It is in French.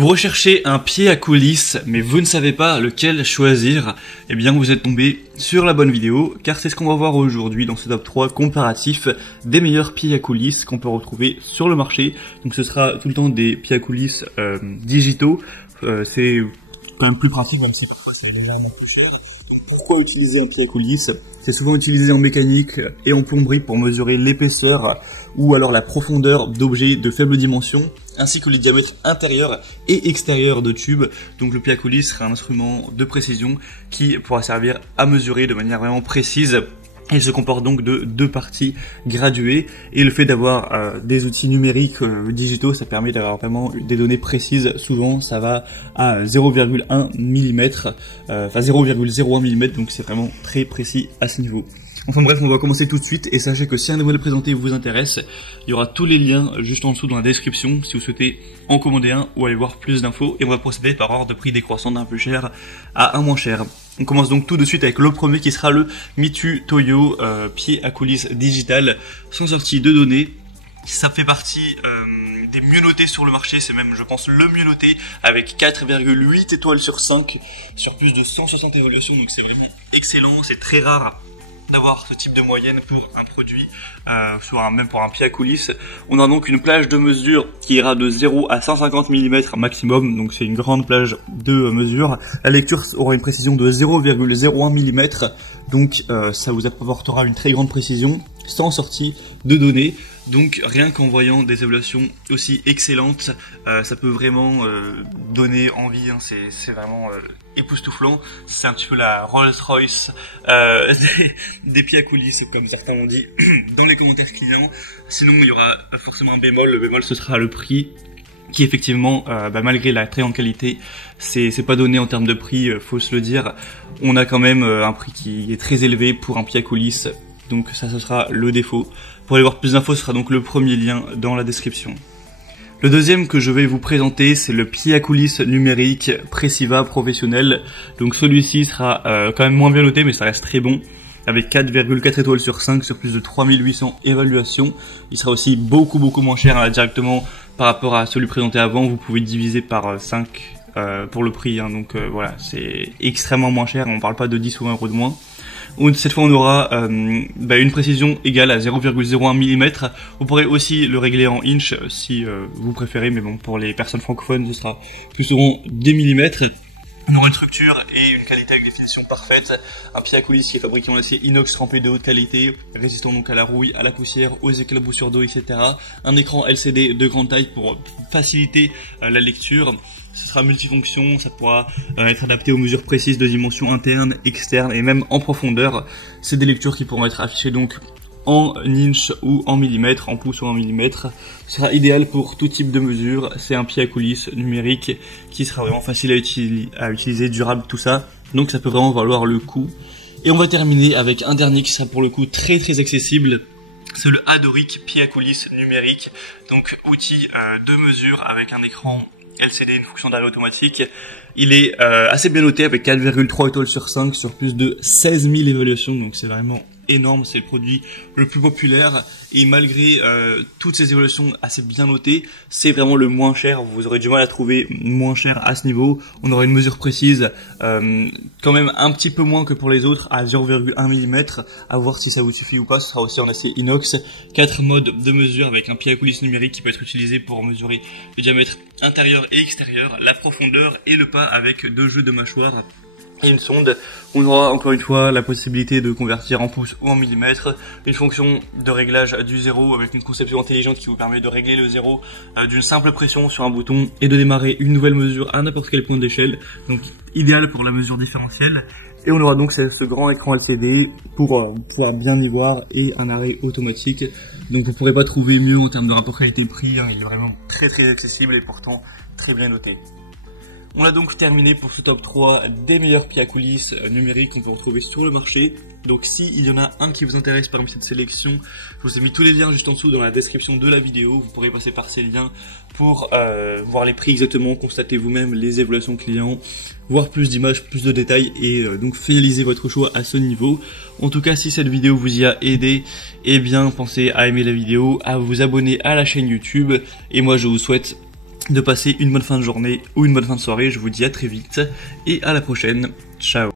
Vous recherchez un pied à coulisses, mais vous ne savez pas lequel choisir, eh bien vous êtes tombé sur la bonne vidéo, car c'est ce qu'on va voir aujourd'hui dans ce top 3 comparatif des meilleurs pieds à coulisses qu'on peut retrouver sur le marché. Donc ce sera tout le temps des pieds à coulisses digitaux, c'est quand même plus pratique, même si parfois c'est légèrement plus cher. Donc pourquoi utiliser un pied à coulisses? C'est souvent utilisé en mécanique et en plomberie pour mesurer l'épaisseur ou alors la profondeur d'objets de faible dimension, ainsi que les diamètres intérieurs et extérieurs de tubes. Donc le pied à coulisses sera un instrument de précision qui pourra servir à mesurer de manière vraiment précise. Il se comporte donc de deux parties graduées, et le fait d'avoir des outils numériques digitaux, ça permet d'avoir vraiment des données précises. Souvent ça va à 0,1 mm, enfin 0,01 mm, donc c'est vraiment très précis à ce niveau. Enfin bref, on va commencer tout de suite, et sachez que si un modèle présenté vous intéresse, il y aura tous les liens juste en dessous dans la description si vous souhaitez en commander un ou aller voir plus d'infos, et on va procéder par ordre de prix décroissant d'un plus cher à un moins cher. On commence donc tout de suite avec le premier qui sera le Mitu Toyo pied à coulisses digital sans sortie de données. Ça fait partie des mieux notés sur le marché, c'est même je pense le mieux noté avec 4,8 étoiles sur 5 sur plus de 160 évaluations, donc c'est vraiment excellent. C'est très rare d'avoir ce type de moyenne pour un produit, même pour un pied à coulisses. On a donc une plage de mesure qui ira de 0 à 150 mm maximum, donc c'est une grande plage de mesure. La lecture aura une précision de 0,01 mm, donc ça vous apportera une très grande précision sans sortie de données. Donc rien qu'en voyant des évaluations aussi excellentes, ça peut vraiment donner envie, hein. C'est vraiment époustouflant. C'est un petit peu la Rolls-Royce des pieds à coulisses, comme certains l'ont dit dans les commentaires clients. Sinon il y aura forcément un bémol, le bémol ce sera le prix, qui effectivement, malgré la très grande qualité, c'est pas donné en termes de prix, faut se le dire. On a quand même un prix qui est très élevé pour un pied à coulisses, donc ça ce sera le défaut. Pour aller voir plus d'infos, ce sera donc le premier lien dans la description. Le deuxième que je vais vous présenter, c'est le pied à coulisses numérique Preciva professionnel. Donc celui-ci sera quand même moins bien noté, mais ça reste très bon, avec 4,4 étoiles sur 5 sur plus de 3800 évaluations. Il sera aussi beaucoup moins cher, hein, directement par rapport à celui présenté avant. Vous pouvez diviser par 5 pour le prix, hein, donc voilà, c'est extrêmement moins cher. On parle pas de 10 ou 20 euros de moins. Cette fois on aura une précision égale à 0,01 mm. Vous pourrez aussi le régler en inch si vous préférez, mais bon, pour les personnes francophones ce sera plus souvent des millimètres. On aura une structure et une qualité avec des finitions parfaites. Un pied à coulisses qui est fabriqué en acier inox trempé de haute qualité, résistant donc à la rouille, à la poussière, aux éclaboussures d'eau, etc. Un écran LCD de grande taille pour faciliter la lecture. Ce sera multifonction, ça pourra être adapté aux mesures précises de dimensions internes, externes et même en profondeur. C'est des lectures qui pourront être affichées donc en inch ou en millimètres, en pouces ou en millimètres. Ce sera idéal pour tout type de mesure. C'est un pied à coulisses numérique qui sera vraiment facile à utiliser, durable, tout ça. Donc ça peut vraiment valoir le coup. Et on va terminer avec un dernier qui sera pour le coup très accessible. C'est le Adoric pied à coulisses numérique. Donc outil de mesure avec un écran LCD, une fonction d'arrêt automatique. Il est assez bien noté avec 4,3 étoiles sur 5 sur plus de 16 000 évaluations, donc c'est vraiment énorme, c'est le produit le plus populaire, et malgré toutes ces évaluations assez bien notées, c'est vraiment le moins cher. Vous aurez du mal à trouver moins cher à ce niveau. On aura une mesure précise, quand même un petit peu moins que pour les autres, à 0,1 mm, à voir si ça vous suffit ou pas. Ce sera aussi en acier inox. 4 modes de mesure avec un pied à coulisses numérique qui peut être utilisé pour mesurer le diamètre intérieur et extérieur, la profondeur et le pas, avec 2 jeux de mâchoire et une sonde. On aura encore une fois la possibilité de convertir en pouces ou en millimètres, une fonction de réglage du zéro avec une conception intelligente qui vous permet de régler le zéro d'une simple pression sur un bouton et de démarrer une nouvelle mesure à n'importe quel point d'échelle, donc idéal pour la mesure différentielle. Et on aura donc ce grand écran LCD pour pouvoir bien y voir, et un arrêt automatique. Donc vous ne pourrez pas trouver mieux en termes de rapport qualité-prix, hein. Il est vraiment très accessible et pourtant très bien noté. On a donc terminé pour ce top 3 des meilleurs pieds à coulisses numériques qu'on peut retrouver sur le marché. Donc si il y en a un qui vous intéresse parmi cette sélection, je vous ai mis tous les liens juste en dessous dans la description de la vidéo. Vous pourrez passer par ces liens pour voir les prix exactement, constater vous-même les évaluations clients, voir plus d'images, plus de détails, et donc finaliser votre choix à ce niveau. En tout cas, si cette vidéo vous y a aidé, eh bien pensez à aimer la vidéo, à vous abonner à la chaîne YouTube, et moi je vous souhaite de passer une bonne fin de journée ou une bonne fin de soirée. Je vous dis à très vite et à la prochaine. Ciao.